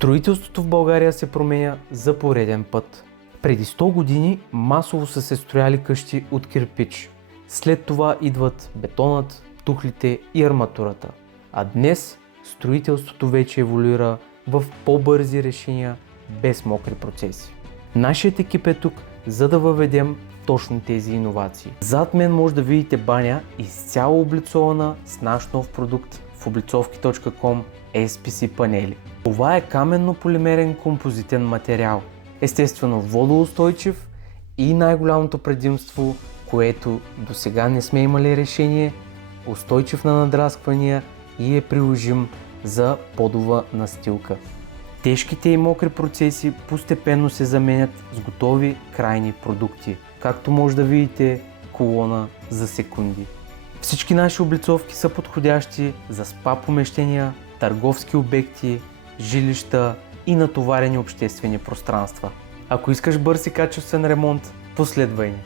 Строителството в България се променя за пореден път. Преди 100 години масово са се строяли къщи от кирпич. След това идват бетонът, тухлите и арматурата. А днес строителството вече еволюира в по-бързи решения без мокри процеси. Нашият екип е тук, за да въведем точно тези иновации. Зад мен може да видите баня изцяло облицована с наш нов продукт в облицовки.com SPC панели. Това е каменно-полимерен композитен материал, естествено водоустойчив и най-голямото предимство, което до сега не сме имали решение, устойчив на надрасквания и е приложим за подова настилка. Тежките и мокри процеси постепенно се заменят с готови крайни продукти, както може да видите колона за секунди. Всички наши облицовки са подходящи за спа помещения, търговски обекти, жилища и натоварени обществени пространства. Ако искаш бърз и качествен ремонт, последвай ни!